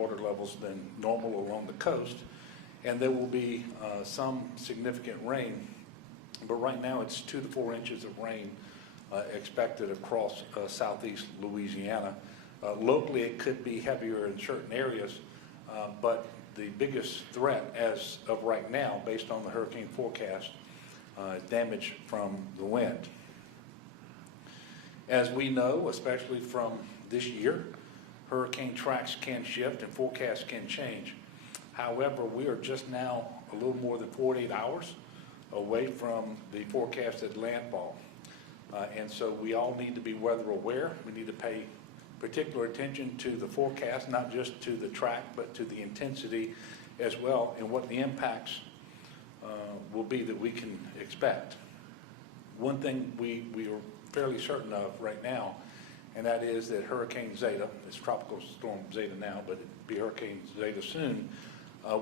water levels than normal along the coast, and there will be some significant rain, but right now it's 2 to 4 inches of rain expected across southeast Louisiana. Locally, it could be heavier in certain areas, but the biggest threat as of right now, based on the hurricane forecast, is damage from the wind. As we know, especially from this year, hurricane tracks can shift and forecasts can change. However, we are just now a little more than 48 hours away from the forecasted landfall. And so we all need to be weather aware. We need to pay particular attention to the forecast, not just to the track, but to the intensity as well, and what the impacts will be that we can expect. One thing we are fairly certain of right now, and that is that Hurricane Zeta, it's Tropical Storm Zeta now, but it'll be Hurricane Zeta soon,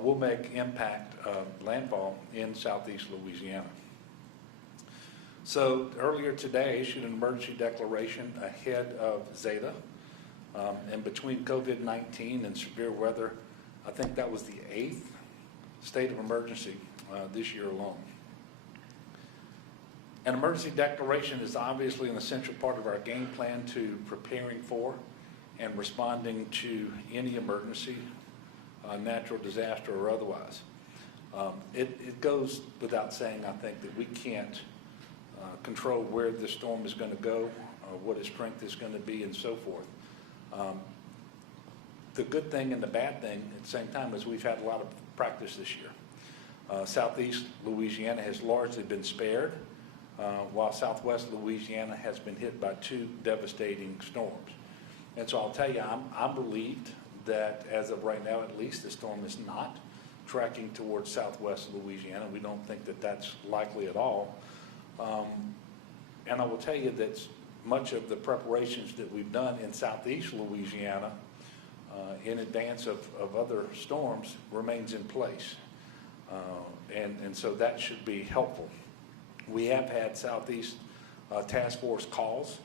will make impact landfall in southeast Louisiana. So earlier today, I issued an emergency declaration ahead of Zeta, and between COVID-19 and severe weather, I think that was the 8th state of emergency this year alone. An emergency declaration is obviously an essential part of our game plan to preparing for and responding to any emergency, natural disaster or otherwise. It goes without saying, I think, that we can't control where the storm is going to go, what its strength is going to be, and so forth. The good thing and the bad thing at the same time is we've had a lot of practice this year. Southeast Louisiana has largely been spared, while southwest Louisiana has been hit by 2 devastating storms. And so I'll tell you, I'm relieved that as of right now, at least, the storm is not tracking towards southwest Louisiana. We don't think that that's likely at all. And I will tell you that much of the preparations that we've done in southeast Louisiana in advance of other storms remains in place. And so that should be helpful. We have had Southeast Task Force calls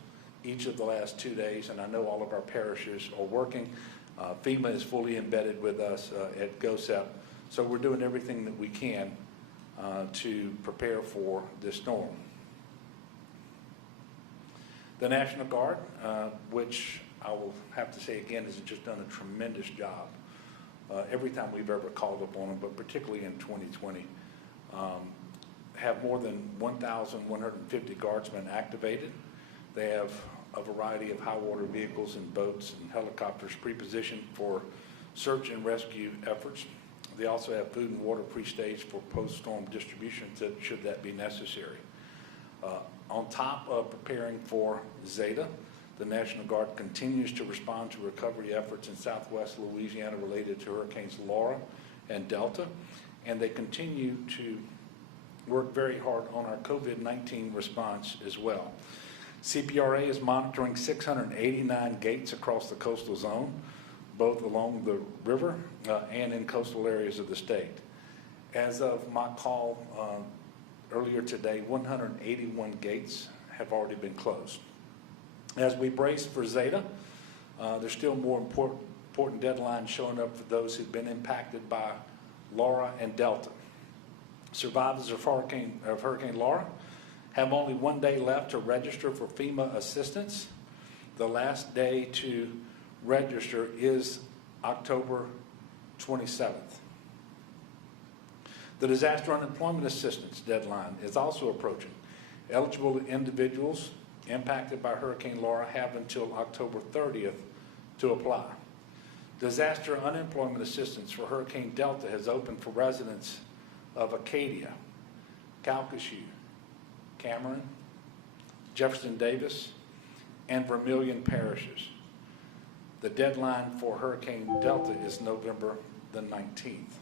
each of the last 2 days, and I know all of our parishes are working. FEMA is fully embedded with us at GOSEP, so we're doing everything that we can to prepare for this storm. The National Guard, which I will have to say again, has just done a tremendous job every time we've ever called upon them, but particularly in 2020. Have more than 1,150 guardsmen activated. They have a variety of high water vehicles and boats and helicopters pre-positioned for search and rescue efforts. They also have food and water pre-staged for post-storm distribution should that be necessary. On top of preparing for Zeta, the National Guard continues to respond to recovery efforts in southwest Louisiana related to Hurricanes Laura and Delta, and they continue to work very hard on our COVID-19 response as well. CPRA is monitoring 689 gates across the coastal zone, both along the river and in coastal areas of the state. As of my call earlier today, 181 gates have already been closed. As we brace for Zeta, there's still more important deadlines showing up for those who've been impacted by Laura and Delta. Survivors of Hurricane Laura have only 1 day left to register for FEMA assistance. The last day to register is October 27th. The disaster unemployment assistance deadline is also approaching. Eligible individuals impacted by Hurricane Laura have until October 30th to apply. Disaster unemployment assistance for Hurricane Delta has opened for residents of Acadia, Calcasieu, Cameron, Jefferson Davis, and Vermilion parishes. The deadline for Hurricane Delta is November the 19th.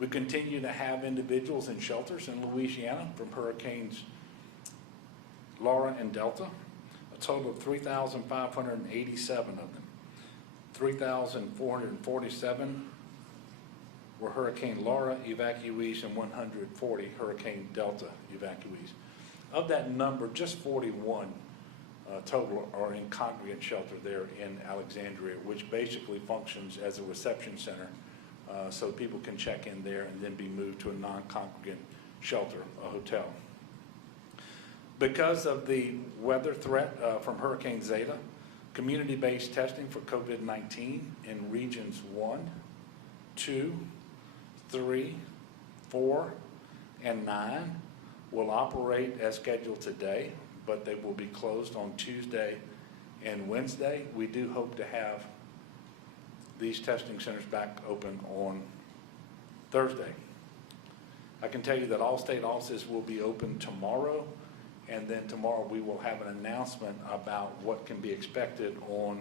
We continue to have individuals in shelters in Louisiana from Hurricanes Laura and Delta, a total of 3,587 of them. 3,447 were Hurricane Laura evacuees and 140 Hurricane Delta evacuees. Of that number, just 41 total are in congregate shelter there in Alexandria, which basically functions as a reception center, so people can check in there and then be moved to a non-congregate shelter, a hotel. Because of the weather threat from Hurricane Zeta, community-based testing for COVID-19 in regions 1, 2, 3, 4, and 9 will operate as scheduled today, but they will be closed on Tuesday and Wednesday. We do hope to have these testing centers back open on Thursday. I can tell you that all state offices will be open tomorrow, and then tomorrow we will have an announcement about what can be expected on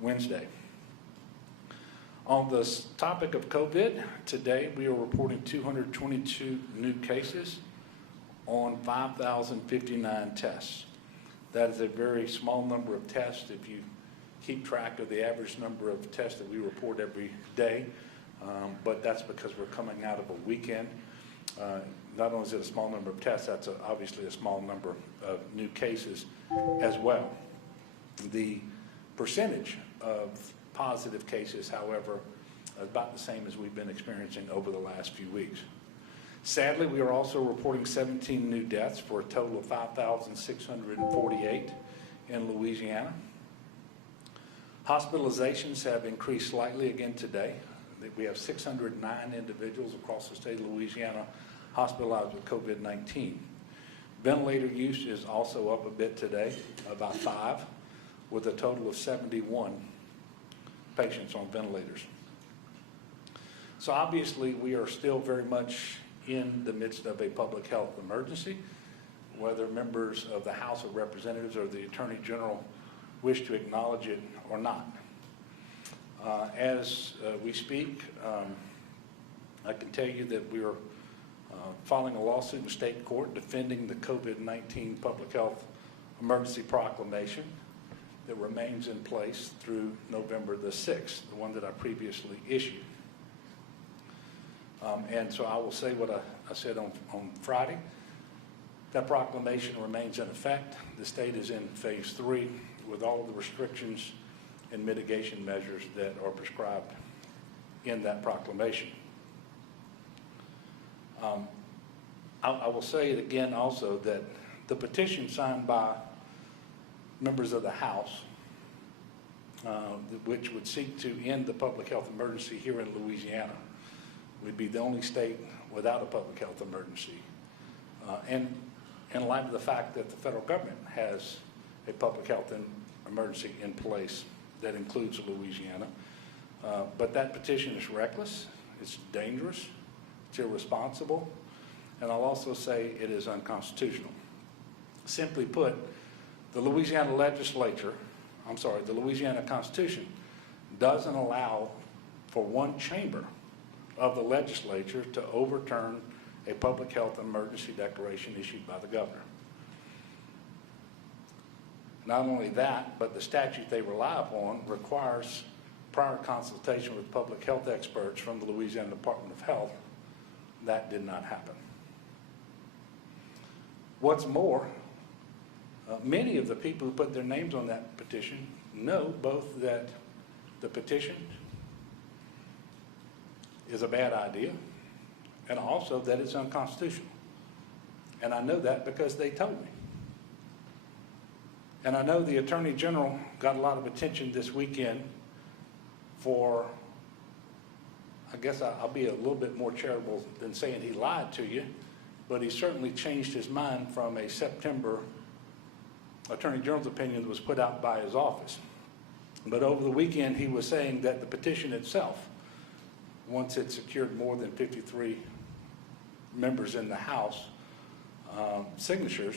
Wednesday. On the topic of COVID, today we are reporting 222 new cases on 5,059 tests. That is a very small number of tests if you keep track of the average number of tests that we report every day, but that's because we're coming out of a weekend. Not only is it a small number of tests, that's obviously a small number of new cases as well. The percentage of positive cases, however, is about the same as we've been experiencing over the last few weeks. Sadly, we are also reporting 17 new deaths for a total of 5,648 in Louisiana. Hospitalizations have increased slightly again today. We have 609 individuals across the state of Louisiana hospitalized with COVID-19. Ventilator use is also up a bit today, about 5, with a total of 71 patients on ventilators. So obviously we are still very much in the midst of a public health emergency, whether members of the House of Representatives or the Attorney General wish to acknowledge it or not. As we speak, I can tell you that we are filing a lawsuit in state court defending the COVID-19 public health emergency proclamation that remains in place through November the 6th, the one that I previously issued. And so I will say what I said on Friday. That proclamation remains in effect. The state is in phase 3 with all of the restrictions and mitigation measures that are prescribed in that proclamation. I will say it again also that the petition signed by members of the House, which would seek to end the public health emergency here in Louisiana, we'd be the only state without a public health emergency. And in light of the fact that the federal government has a public health emergency in place that includes Louisiana. But that petition is reckless, it's dangerous, it's irresponsible, and I'll also say it is unconstitutional. Simply put, the Louisiana Constitution doesn't allow for one chamber of the legislature to overturn a public health emergency declaration issued by the governor. Not only that, but the statute they rely upon requires prior consultation with public health experts from the Louisiana Department of Health. That did not happen. What's more, many of the people who put their names on that petition know both that the petition is a bad idea and also that it's unconstitutional. And I know that because they told me. And I know the Attorney General got a lot of attention this weekend for, I guess I'll be a little bit more charitable than saying he lied to you, but he certainly changed his mind from a September Attorney General's opinion that was put out by his office. But over the weekend, he was saying that the petition itself, once it secured more than 53 members in the House signatures,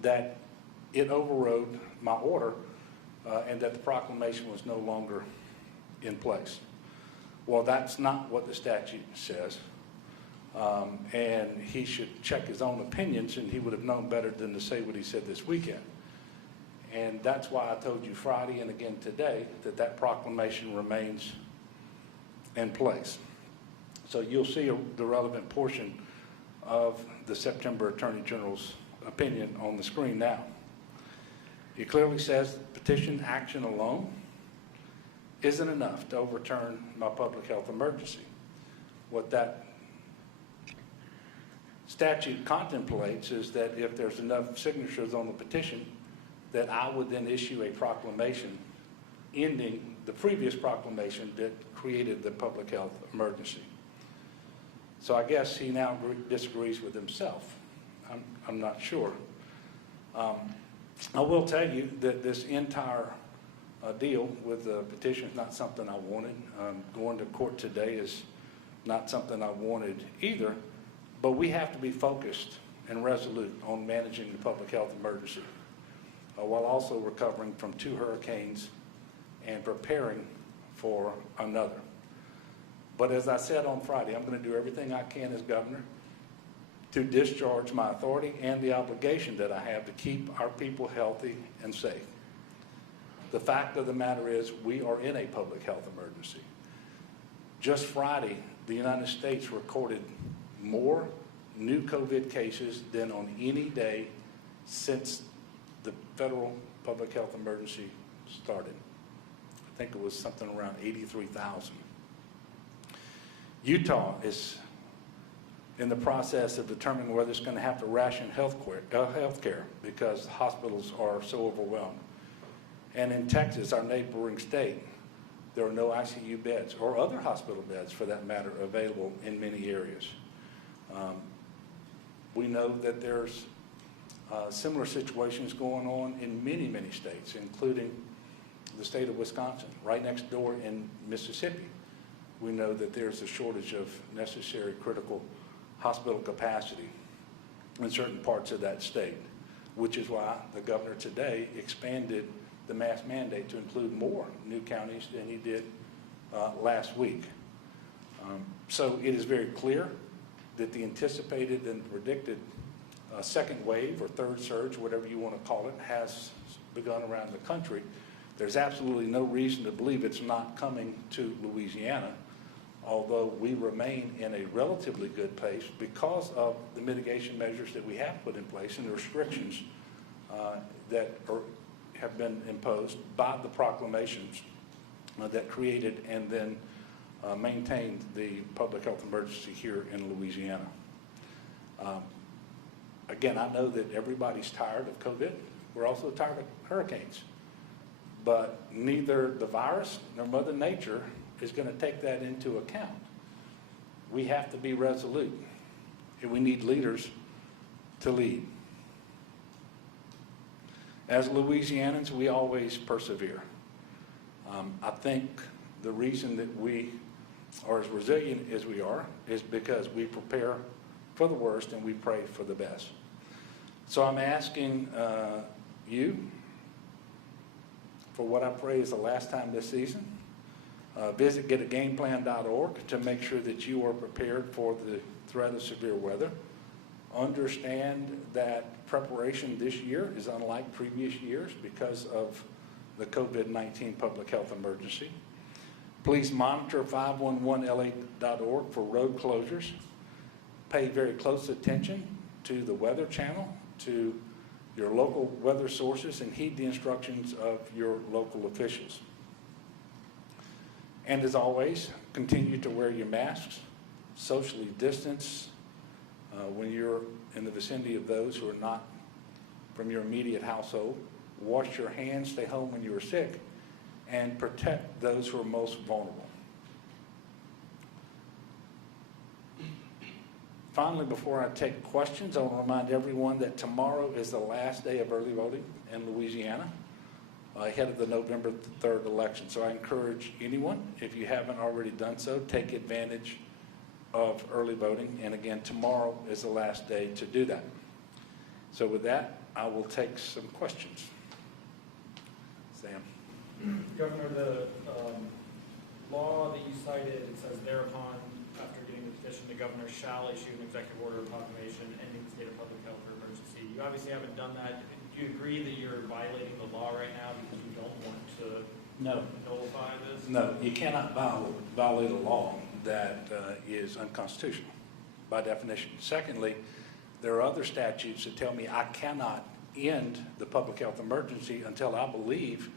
that it overrode my order and that the proclamation was no longer in place. Well, that's not what the statute says. And he should check his own opinions, and he would have known better than to say what he said this weekend. And that's why I told you Friday and again today that that proclamation remains in place. So you'll see the relevant portion of the September Attorney General's opinion on the screen now. It clearly says petition action alone isn't enough to overturn my public health emergency. What that statute contemplates is that if there's enough signatures on the petition, that I would then issue a proclamation ending the previous proclamation that created the public health emergency. So I guess he now disagrees with himself. I'm not sure. I will tell you that this entire deal with the petition is not something I wanted. Going to court today is not something I wanted either, but we have to be focused and resolute on managing the public health emergency while also recovering from 2 hurricanes and preparing for another. But as I said on Friday, I'm going to do everything I can as governor to discharge my authority and the obligation that I have to keep our people healthy and safe. The fact of the matter is we are in a public health emergency. Just Friday, the United States recorded more new COVID cases than on any day since the federal public health emergency started. I think it was something around 83,000. Utah is in the process of determining whether it's going to have to ration health care because hospitals are so overwhelmed. And in Texas, our neighboring state, there are no ICU beds or other hospital beds, for that matter, available in many areas. We know that there's similar situations going on in many, many states, including the state of Wisconsin, right next door in Mississippi. We know that there's a shortage of necessary critical hospital capacity in certain parts of that state, which is why the governor today expanded the mask mandate to include more new counties than he did last week. So it is very clear that the anticipated and predicted second wave or third surge, whatever you want to call it, has begun around the country. There's absolutely no reason to believe it's not coming to Louisiana, although we remain in a relatively good pace because of the mitigation measures that we have put in place and the restrictions that have been imposed by the proclamations that created and then maintained the public health emergency here in Louisiana. Again, I know that everybody's tired of COVID. We're also tired of hurricanes. But neither the virus nor Mother Nature is going to take that into account. We have to be resolute, and we need leaders to lead. As Louisianans, we always persevere. I think the reason that we are as resilient as we are is because we prepare for the worst and we pray for the best. So I'm asking you for what I pray is the last time this season. Visit getagameplan.org to make sure that you are prepared for the threat of severe weather. Understand that preparation this year is unlike previous years because of the COVID-19 public health emergency. Please monitor 511la.org for road closures. Pay very close attention to the Weather Channel, to your local weather sources, and heed the instructions of your local officials. And as always, continue to wear your masks, socially distance when you're in the vicinity of those who are not from your immediate household. Wash your hands, stay home when you are sick, and protect those who are most vulnerable. Finally, before I take questions, I want to remind everyone that tomorrow is the last day of early voting in Louisiana ahead of the November 3rd election. So I encourage anyone, if you haven't already done so, take advantage of early voting. And again, tomorrow is the last day to do that. So with that, I will take some questions. Sam. Governor, the law that you cited, it says thereupon, after getting the petition, the governor shall issue an executive order of proclamation ending the state of public health or emergency. You obviously haven't done that. Do you agree that you're violating the law right now because you don't want to nullify this? No, you cannot violate a law that is unconstitutional by definition. Secondly, there are other statutes that tell me I cannot end the public health emergency until I believe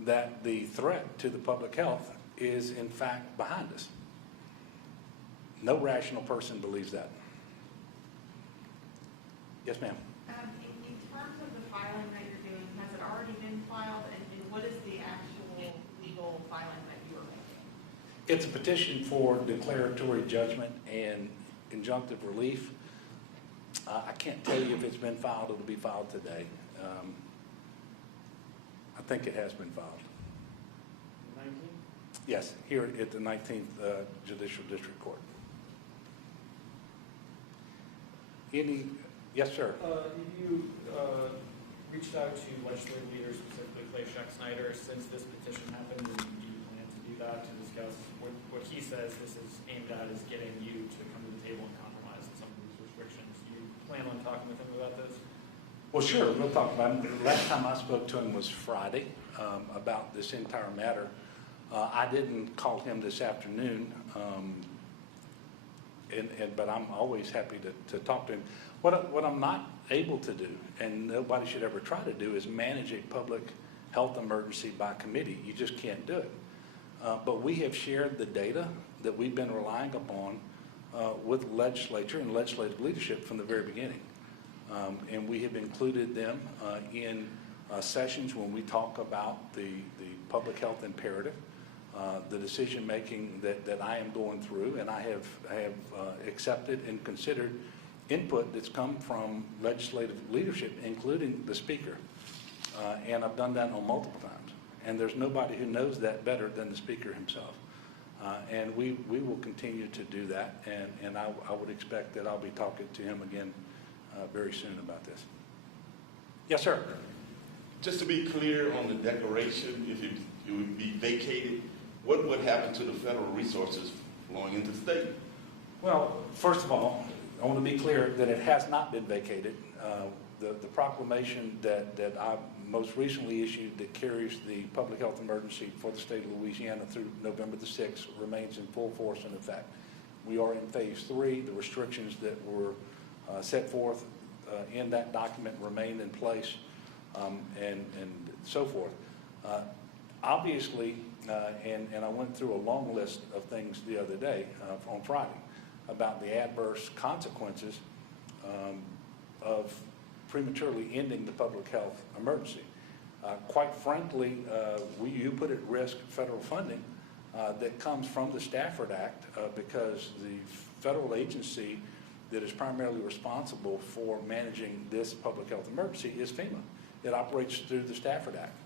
that the threat to the public health is in fact behind us. No rational person believes that. Yes, ma'am. In terms of the filing that you're doing, has it already been filed, and what is the actual legal filing that you are making? It's a petition for declaratory judgment and injunctive relief. I can't tell you if it's been filed. It'll be filed today. I think it has been filed. 19? Yes, here at the 19th Judicial District Court. Yes, sir. Have you reached out to legislative leaders, specifically Clay Snyder, since this petition happened, and do you plan to do that to discuss what he says this is aimed at is getting you to come to the table and compromise on some of these restrictions? Do you plan on talking with him about this? Well, sure, we'll talk about it. The last time I spoke to him was Friday about this entire matter. I didn't call him this afternoon, but I'm always happy to talk to him. What I'm not able to do, and nobody should ever try to do, is manage a public health emergency by committee. You just can't do it. But we have shared the data that we've been relying upon with legislature and legislative leadership from the very beginning. And we have included them in sessions when we talk about the public health imperative, the decision making that I am going through, and I have accepted and considered input that's come from legislative leadership, including the Speaker. And I've done that on multiple times. And there's nobody who knows that better than the Speaker himself. And we will continue to do that, and I would expect that I'll be talking to him again very soon about this. Yes, sir. Just to be clear on the declaration, if it would be vacated, what would happen to the federal resources flowing into the state? Well, first of all, I want to be clear that it has not been vacated. The proclamation that I most recently issued that carries the public health emergency for the state of Louisiana through November the 6th remains in full force and effect. We are in phase 3. The restrictions that were set forth in that document remain in place, and so forth. Obviously, and I went through a long list of things the other day on Friday about the adverse consequences of prematurely ending the public health emergency. Quite frankly, you put at risk federal funding that comes from the Stafford Act because the federal agency that is primarily responsible for managing this public health emergency is FEMA. It operates through the Stafford Act.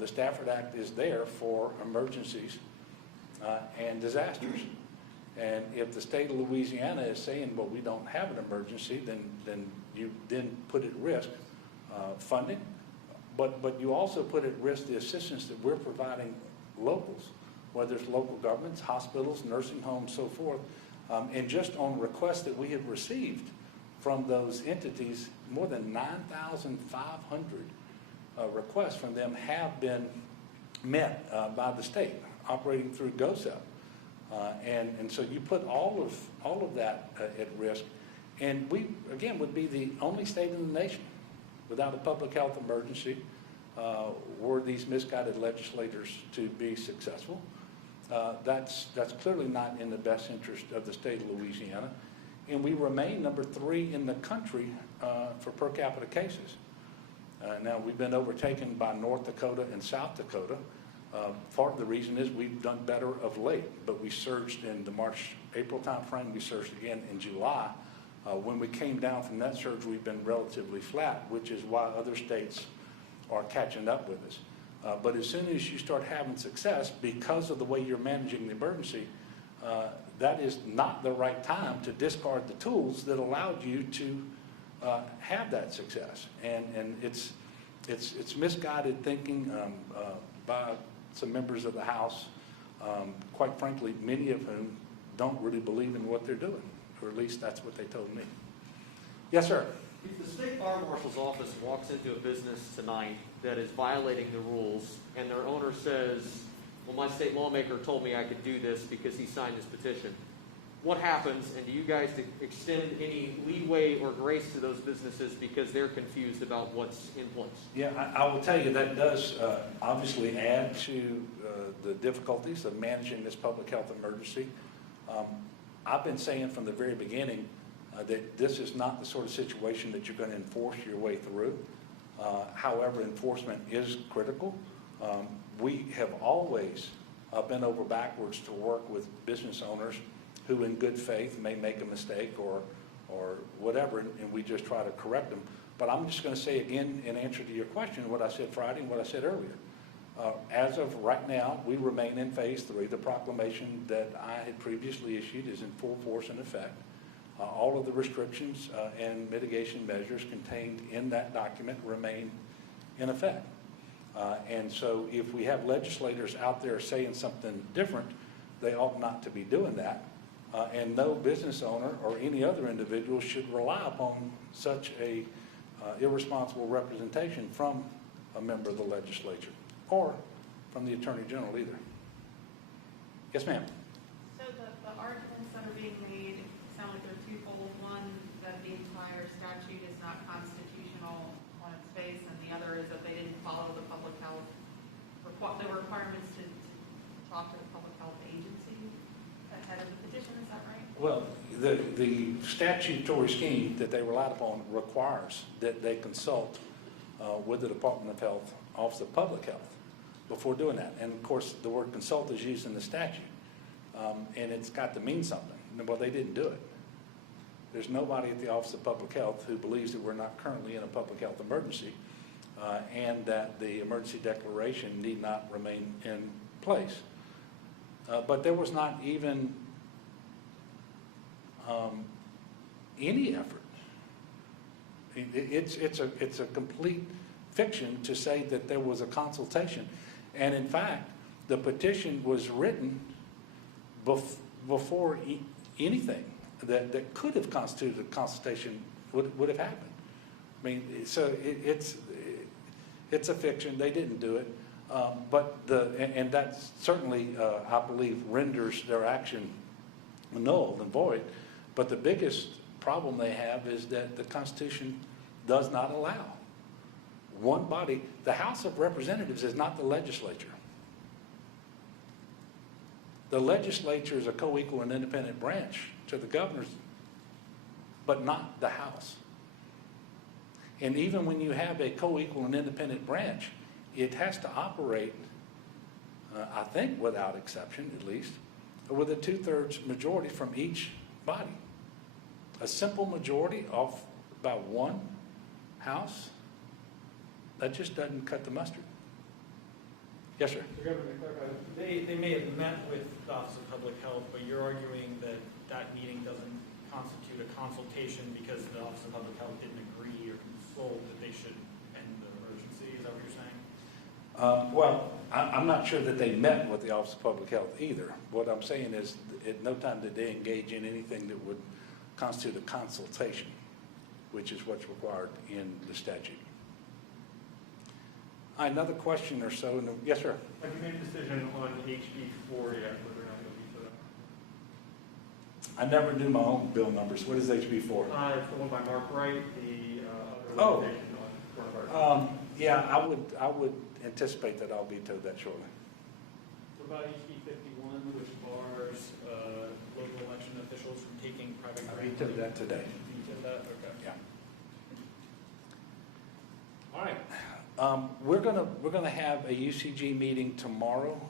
The Stafford Act is there for emergencies and disasters. And if the state of Louisiana is saying, well, we don't have an emergency, then you then put at risk funding, but you also put at risk the assistance that we're providing locals, whether it's local governments, hospitals, nursing homes, so forth. And just on requests that we have received from those entities, more than 9,500 requests from them have been met by the state, operating through GOSEP. And so you put all of that at risk, and we, again, would be the only state in the nation without a public health emergency were these misguided legislators to be successful. That's clearly not in the best interest of the state of Louisiana, and we remain number 3 in the country for per capita cases. Now, we've been overtaken by North Dakota and South Dakota. Part of the reason is we've done better of late, but we surged in the March-April timeframe. We surged again in July. When we came down from that surge, we've been relatively flat, which is why other states are catching up with us. But as soon as you start having success, because of the way you're managing the emergency, that is not the right time to discard the tools that allowed you to have that success. And it's misguided thinking by some members of the House, quite frankly, many of whom don't really believe in what they're doing, or at least that's what they told me. Yes, sir. If the state fire marshal's office walks into a business tonight that is violating the rules, and their owner says, well, my state lawmaker told me I could do this because he signed this petition, what happens, and do you guys extend any leeway or grace to those businesses because they're confused about what's in place? Yeah, I will tell you that does obviously add to the difficulties of managing this public health emergency. I've been saying from the very beginning that this is not the sort of situation that you're going to enforce your way through. However, enforcement is critical. We have always bent over backwards to work with business owners who in good faith may make a mistake or whatever, and we just try to correct them. But I'm just going to say again, in answer to your question, what I said Friday and what I said earlier. As of right now, we remain in phase 3. The proclamation that I had previously issued is in full force and effect. All of the restrictions and mitigation measures contained in that document remain in effect. And so if we have legislators out there saying something different, they ought not to be doing that. And no business owner or any other individual should rely upon such a irresponsible representation from a member of the legislature or from the Attorney General either. Yes, ma'am. So the arguments that are being made sound like they're twofold. One, that the entire statute is not constitutional on its face, and the other is that they didn't follow the public health, the requirements to talk to the public health agency ahead of the petition. Is that right? Well, the statutory scheme that they relied upon requires that they consult with the Department of Health, Office of Public Health, before doing that. And of course, the word consult is used in the statute, and it's got to mean something. Well, they didn't do it. There's nobody at the Office of Public Health who believes that we're not currently in a public health emergency, and that the emergency declaration need not remain in place. But there was not even any effort. It's a complete fiction to say that there was a consultation. And in fact, the petition was written before anything that could have constituted a consultation would have happened. I mean, so it's a fiction. They didn't do it. And that certainly, I believe, renders their action null and void. But the biggest problem they have is that the Constitution does not allow one body. The House of Representatives is not the legislature. The legislature is a co-equal and independent branch to the governors, but not the House. And even when you have a co-equal and independent branch, it has to operate, I think without exception at least, with a 2/3 majority from each body. A simple majority of about one house, that just doesn't cut the mustard. Yes, sir. So Governor, they may have met with the Office of Public Health, but you're arguing that that meeting doesn't constitute a consultation because the Office of Public Health didn't agree or consult that they should end the emergency. Is that what you're saying? Well, I'm not sure that they met with the Office of Public Health either. What I'm saying is at no time did they engage in anything that would constitute a consultation, which is what's required in the statute. Another question or so. Yes, sir. Have you made a decision on HB4 yet, whether or not it'll be put up? I never do my own bill numbers. What is HB4? It's the one by Mark Wright, the other Oh. limitation on coronavirus. Yeah, I would anticipate that I'll veto that shortly. What about HB51, which bars local election officials from taking private I grants? vetoed that today. You did that? Okay. Yeah. All right. We're gonna have a UCG meeting tomorrow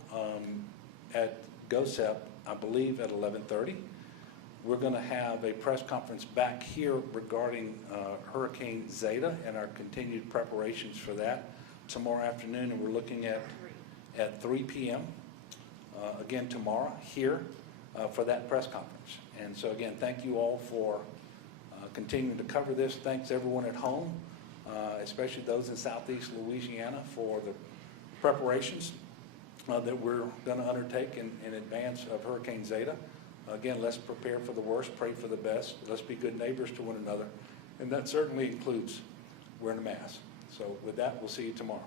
at GOSEP, I believe at 11:30. We're gonna have a press conference back here regarding Hurricane Zeta and our continued preparations for that tomorrow afternoon, and we're looking at 3 p.m. Again tomorrow here for that press conference. And so again, thank you all for continuing to cover this. Thanks everyone at home, especially those in Southeast Louisiana, for the preparations that we're going to undertake in advance of Hurricane Zeta. Again, let's prepare for the worst, pray for the best. Let's be good neighbors to one another. And that certainly includes wearing a mask. So with that, we'll see you tomorrow.